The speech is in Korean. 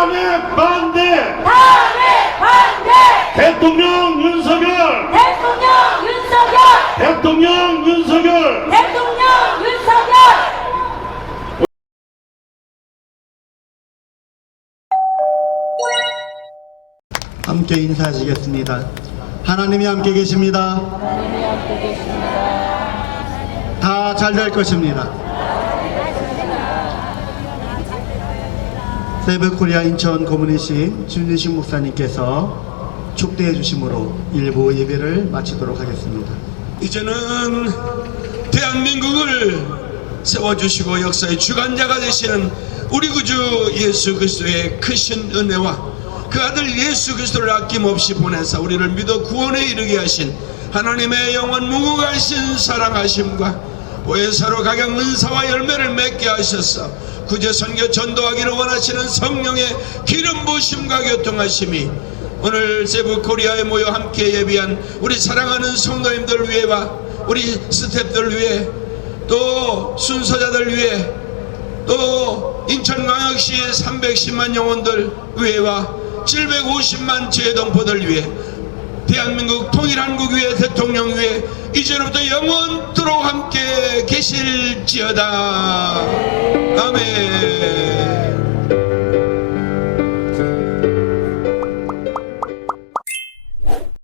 탄핵 반대! 탄핵 반대! 대통령 윤석열! 대통령 윤석열! 대통령 윤석열! 대통령 윤석열! 함께 인사하시겠습니다. 하나님이 함께 계십니다. 다 잘 될 것입니다. 세브 코리아 인천 고문이신 준리신 목사님께서 축대해 주심으로 일부 예배를 마치도록 하겠습니다. 이제는 대한민국을 세워주시고 역사의 주관자가 되시는 우리 구주 예수 그리스도의 크신 은혜와 그 아들 예수 그리스도를 아낌없이 보내사 우리를 믿어 구원에 이르게 하신 하나님의 영원 무궁하신 사랑하심과 보혜사로 각양 은사와 열매를 맺게 하셔서 구제 선교 전도하기를 원하시는 성령의 기름 부심과 교통하심이 오늘 세부 코리아에 모여 함께 예비한 우리 사랑하는 성도님들 위해와 우리 스탭들 위해 또 순서자들 위해 또 인천광역시의 310만 영혼들 위해와 750만 제동포들 위해 대한민국 통일한국 위해 대통령 위해 이제로부터 영원토록 함께 계실지어다. 아멘